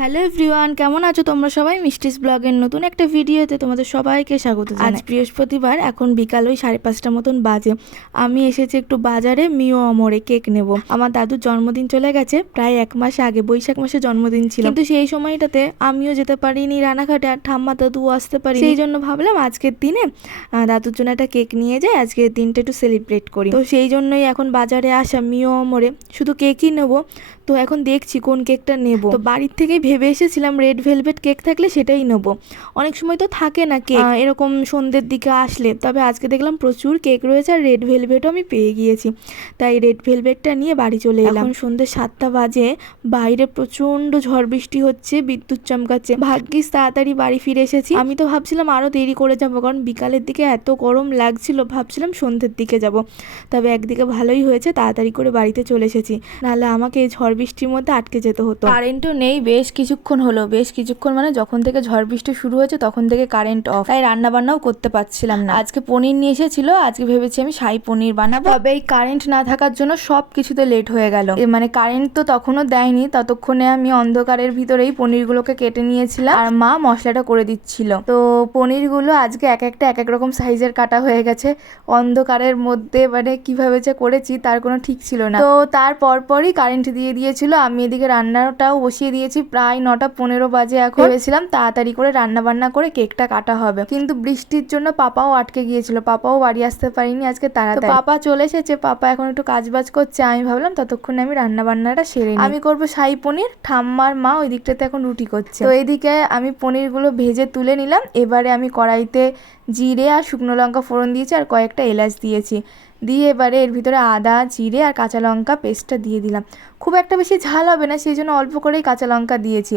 Hello everyone কেমন আছো তোমরা সবাই? মিষ্টিস ব্লগের নতুন একটা ভিডিওতে তোমাদের সবাইকে স্বাগত আজ বৃহস্পতিবার এখন বিকাল ওই সাড়ে পাঁচটা মতন বাজে। আমি এসেছি একটু বাজারে মিও অমরে কেক নেব। আমার দাদুর জন্মদিন চলে গেছে প্রায় এক মাস আগে বৈশাখ মাসে জন্মদিন ছিল। কিন্তু সেই সময়টাতে আমিও যেতে পারিনি রানাঘাটে আর ঠাম্মা দাদুও আসতে পারি সেই জন্য ভাবলাম আজকের দিনে দাদুর জন্য একটা কেক নিয়ে যাই আজকের দিনটা একটু সেলিব্রেট করি। তো সেই জন্যই এখন বাজারে আসা মিও অমরে। শুধু কেকই নেব তো এখন দেখছি কোন কেকটা নেব। তো বাড়ির থেকে ভেবে এসেছিলাম রেড ভেলভেট কেক থাকলে সেটাই নেব। অনেক সময় তো থাকে না কেক এরকম সন্ধ্যের দিকে আসলে। তবে আজকে দেখলাম প্রচুর কেক রয়েছে আর রেড ভেলভেটও আমি পেয়ে গিয়েছি। তাই রেড ভেলভেটটা নিয়ে বাড়ি চলে এলাম। এখন সন্ধ্যে সাতটা বাজে। বাইরে প্রচণ্ড ঝড় বৃষ্টি হচ্ছে বিদ্যুৎ চমকাচ্ছে। ভাগ্যিস তাড়াতাড়ি বাড়ি ফিরে এসেছি। আমি তো ভাবছিলাম আরও দেরি করে যাব কারণ বিকালের দিকে এত গরম লাগছিল ভাবছিলাম সন্ধ্যের দিকে যাব। তবে একদিকে ভালোই হয়েছে তাড়াতাড়ি করে বাড়িতে চলে এসেছি। নাহলে আমাকে এই ঝড় বৃষ্টির মধ্যে আটকে যেতে হতো। কারেন্টও নেই বেশ কিছুক্ষণ হলো, বেশ কিছুক্ষণ মানে যখন থেকে ঝড় বৃষ্টি শুরু হয়েছে তখন থেকে কারেন্ট অফ তাই রান্না বান্নাও করতে পারছিলাম না। আজকে পনির নিয়ে এসেছিল, আজকে ভেবেছি আমি শাহি পনির বানাবো। তবে এই কারেন্ট না থাকার জন্য সব কিছুতে লেট হয়ে গেল। মানে কারেন্ট তো তখনও দেয়নি, ততক্ষণে আমি অন্ধকারের ভিতরেই পনিরগুলোকে কেটে নিয়েছিলাম আর মা মশলাটা করে দিচ্ছিল। তো পনিরগুলো আজকে এক একটা, এক এক রকম সাইজের কাটা হয়ে গেছে। অন্ধকারের মধ্যে মানে কীভাবে যে করেছি তার কোনো ঠিক ছিল না। তো তার পরপরই কারেন্ট দিয়ে দিয়েছিল, আমি এদিকে রান্নাটাও বসিয়ে দিয়েছি। প্রায় নটা পনেরো বাজে এখন। ভেবেছিলাম তাড়াতাড়ি করে রান্না বান্না করে কেকটা কাটা হবে। কিন্তু বৃষ্টির জন্য পাপাও আটকে গিয়েছিল। পাপাও বাড়ি আসতে পারিনি আজকে তাড়াতাড়ি। পাপা চলে এসেছে। পাপা এখন একটু কাজ বাজ করছে। আমি ভাবলাম ততক্ষণে আমি রান্না বান্নাটা সেরে আমি করব শাহি পনির ঠাম্মার মা ওই দিকটাতে এখন রুটি করছে। তো এইদিকে আমি পনিরগুলো ভেজে তুলে নিলাম। এবারে আমি কড়াইতে জিরে আর শুকনো লঙ্কা ফোড়ন দিয়েছি আর কয়েকটা এলাচ দিয়েছি। দিয়ে এবারে এর ভিতরে আদা, জিরে আর কাঁচা লঙ্কা পেস্টটা দিয়ে দিলাম। খুব একটা বেশি ঝাল হবে না, সেই জন্য অল্প করেই কাঁচা লঙ্কা দিয়েছি।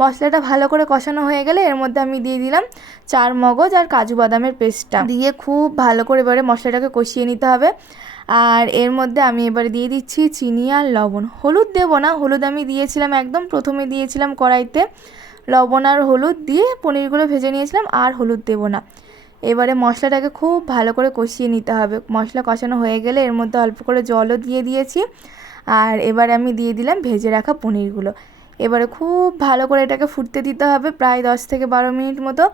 মশলাটা ভালো করে কষানো হয়ে গেলে এর মধ্যে আমি দিয়ে দিলাম চার মগজ আর কাজু বাদামের পেস্টটা দিয়ে খুব ভালো করে এবারে মশলাটাকে কষিয়ে নিতে হবে। আর এর মধ্যে আমি এবারে দিয়ে দিচ্ছি চিনি আর লবণ। হলুদ দেবো না, হলুদ আমি দিয়েছিলাম একদম প্রথমে দিয়েছিলাম কড়াইতে। লবণ আর হলুদ দিয়ে পনিরগুলো ভেজে নিয়েছিলাম, আর হলুদ দেবো না। এবারে মশলাটাকে খুব ভালো করে কষিয়ে নিতে হবে। মশলা কষানো হয়ে গেলে এর মধ্যে অল্প করে জলও দিয়ে দিয়েছি। আর এবারে আমি দিয়ে দিলাম ভেজে রাখা পনিরগুলো। এবারে খুব ভালো করে এটাকে ফুটতে দিতে হবে প্রায় দশ থেকে বারো মিনিট মতো।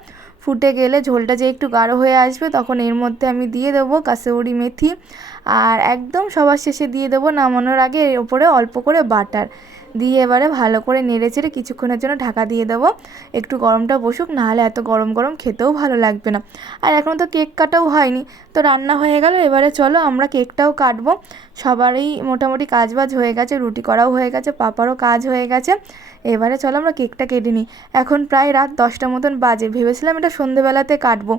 ফুটে গেলে ঝোলটা যে একটু গাঢ় হয়ে আসবে তখন এর মধ্যে আমি দিয়ে দেবো কাসৌরি মেথি। আর একদম সবার শেষে দিয়ে দেবো নামানোর আগে এর ওপরে অল্প করে বাটার। দিয়ে এবারে ভালো করে নেড়ে চেড়ে কিছুক্ষণের জন্য ঢাকা দিয়ে দেবো। একটু গরমটা বসুক, নাহলে এত গরম গরম খেতেও ভালো লাগবে না। আর এখন তো কেক কাটাও হয়নি, তো রান্না হয়ে গেল, এবারে চলো আমরা কেকটাও কাটবো। সবারই মোটামুটি কাজবাজ হয়ে গেছে, রুটি করাও হয়ে গেছে, পাপারও কাজ হয়ে গেছে। এবারে চলো আমরা কেকটা কেটে নিই। এখন প্রায় রাত দশটা মতন বাজে, ভেবেছিলাম এটা সন্ধেবেলাতে কাটবো।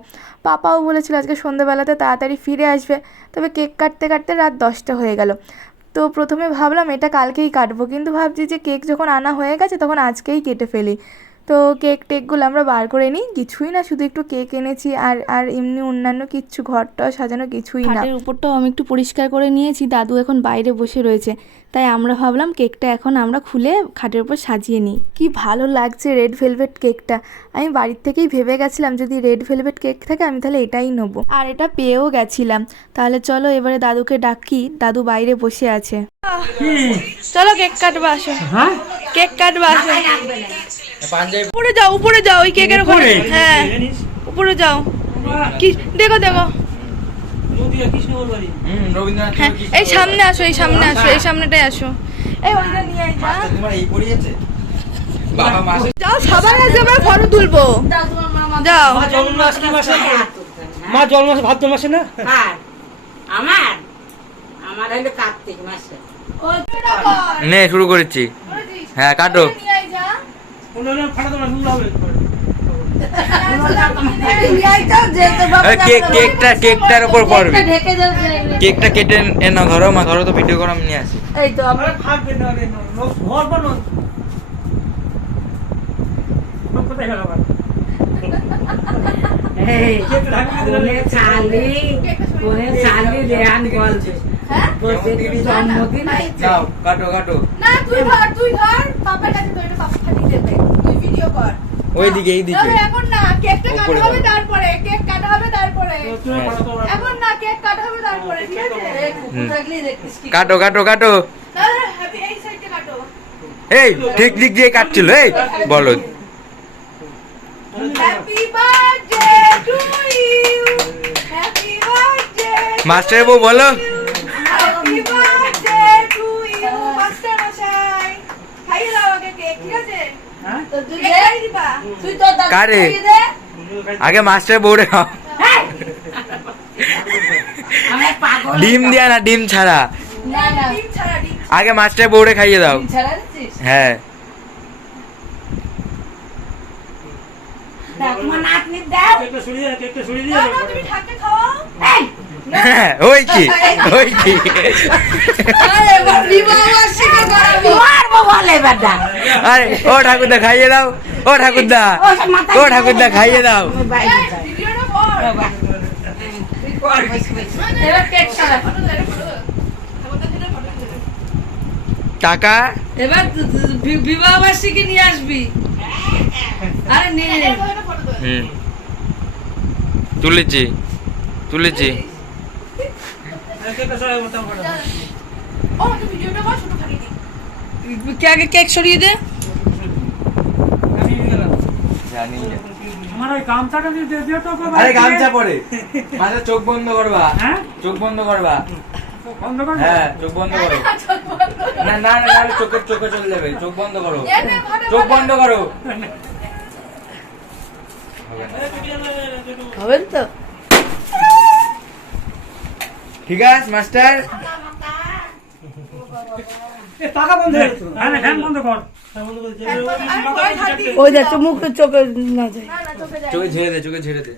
পাপাও বলেছিল আজকে সন্ধেবেলাতে তাড়াতাড়ি ফিরে আসবে, তবে কেক কাটতে কাটতে রাত দশটা হয়ে গেল। তো প্রথমে ভাবলাম এটা কালকেই কাটবো। কিন্তু ভাবছি যে কেক যখন আনা হয়ে গেছে তখন আজকেই কেটে ফেলি। তো কেক টেকগুলো আমরা বার করে নিই। কিছুই না শুধু একটু কেক এনেছি আর আর এমনি অন্যান্য কিচ্ছু ঘরটা সাজানো কিছুই না। খাটের উপরটাও আমি একটু পরিষ্কার করে নিয়েছি দাদু এখন বাইরে বসে রয়েছে। তাই আমরা ভাবলাম কেকটা এখন আমরা খুলে খাটের উপর সাজিয়ে নিই। কি ভালো লাগছে রেড ভেলভেট কেকটা আমি বাড়ির থেকেই ভেবে গেছিলাম যদি রেড ভেলভেট কেক থাকে আমি তাহলে এটাই নেব। আর এটা পেয়েও গেছিলাম। তাহলে চলো এবারে দাদুকে ডাকি দাদু বাইরে বসে আছে। চলো কেক কাটবা আসো। হ্যাঁ? কেক কাটবা আসো। উপরে যাও উপরে যাও ওই কেকের উপরে? হ্যাঁ উপরে যাও। কি দেখো দেখো। হ্যাঁ এই সামনে আসো এই সামনে আসো এই সামনেটাই আসো। এই ওইটা নিয়ে আয়, মাসে যাও সবার কাছে আমরা ফটো তুলবো। যাও। মা জন্ম মাস কি মাসে? মা জন্ম মাসে ভাদ্র মাসে না? আমার আমার হলো কার্তিক মাসে। নে শুরু করেছি। হ্যাঁ কাটো। কেকটা কেকটার উপর পড়বে। কেকটা কেটে এ না ধরো মা ধরো তো ভিডিও করে আমি নিয়ে আসি। এই তো আমরা থাকবে না রে হ্যাঁ? কাটো কাটো। না তুই ধর তুই ধর পাপার কাছে পাপা ফাটিয়ে দেবে। তুই ভিডিও কর। ওইদিকে এইদিকে তবে এখন না কেকটা কাটা হবে তারপরে কেক কাটা হবে তারপরে। তোমার এখন না কেক কাটা হবে তারপরে ঠিক আছে? কাটো কাটো কাটো এই সাইডে কাটো। এই টেকনিক দিয়ে কাটছিল এই বলো। Happy birthday to you happy birthday master বউ বলো happy birthday to you master মশাই খাইয়ে দাও আগে কেক ঠিক আছে হ্যাঁ? তো তুই খাইয়ে দিবা তুই তো দাদা কারে? আগে মাস্টার বউরে খাও। ডিম দিয়া না ডিম ছাড়া। না না ডিম ছাড়া ডিম আগে মাস্টার বউরে খাইয়ে দাও। হ্যাঁ। হ্যাঁ, ওই কি? ওই কি? আরে আরে ও ঠাকুরদা খাইয়ে দাও। ও ঠাকুরদা ও ঠাকুরদা খাইয়ে দাও। টাকা এবার বিবাহ বার্ষিকী নিয়ে আসবি। আরে নে হুম। তুলেছি তুলেছি এই কেকটা সরাই মোটাম করে দাও। ও তুই ভিডিওটা কর ছোট খালি দি কে আগে কেক সরিয়ে দে। জানি আরে গামছা পরে। মাঝে চোখ বন্ধ করবা। হ্যাঁ? চোখ বন্ধ করবা। হ্যাঁ চোখ বন্ধ করো। না না না চোখে চোখে চলে যাবে। চোখ বন্ধ করো। চোখ বন্ধ করো। হবেন তো? ঠিক আছে মাস্টার। এ, বন্ধ হয়ে গেছে। হ্যাঁ, না, ফ্যান বন্ধ কর। ফ্যান বন্ধ করে দে। ওই দেখ তো মুখটা চোখে না যায় চোখে ঝেড়ে দে চোখে ঝেড়ে দে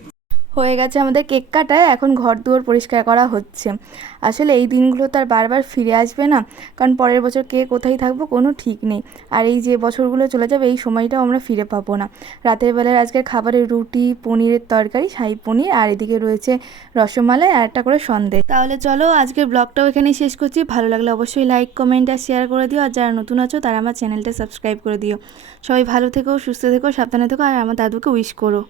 হয়ে গেছে, আমাদের কেক কাটায়, এখন ঘর দুয়ার পরিষ্কার করা হচ্ছে। আসলে এই দিনগুলো তো আর বারবার ফিরে আসবে না, কারণ পরের বছর কে কোথায় থাকব কোনো ঠিক নেই। আর এই যে বছরগুলো চলে যাবে, এই সময়টাও আমরা ফিরে পাবো না। রাতের বেলার আজকের খাবারের রুটি, পনিরের তরকারি, শাহী পনির, আর এদিকে রয়েছে রসমালাই আর একটা করে সন্দেশ। তাহলে চলো, আজকের ব্লগটাও এখানেই শেষ করছি। ভালো লাগলে অবশ্যই লাইক কমেন্ট আর শেয়ার করে দিও। আর যারা নতুন আছো, তারা আমার চ্যানেলটা সাবস্ক্রাইব করে দিও। সবাই ভালো থেকো, সুস্থ থেকো, সাবধানে থেকো, আর আমার দাদুকে উইশ করো।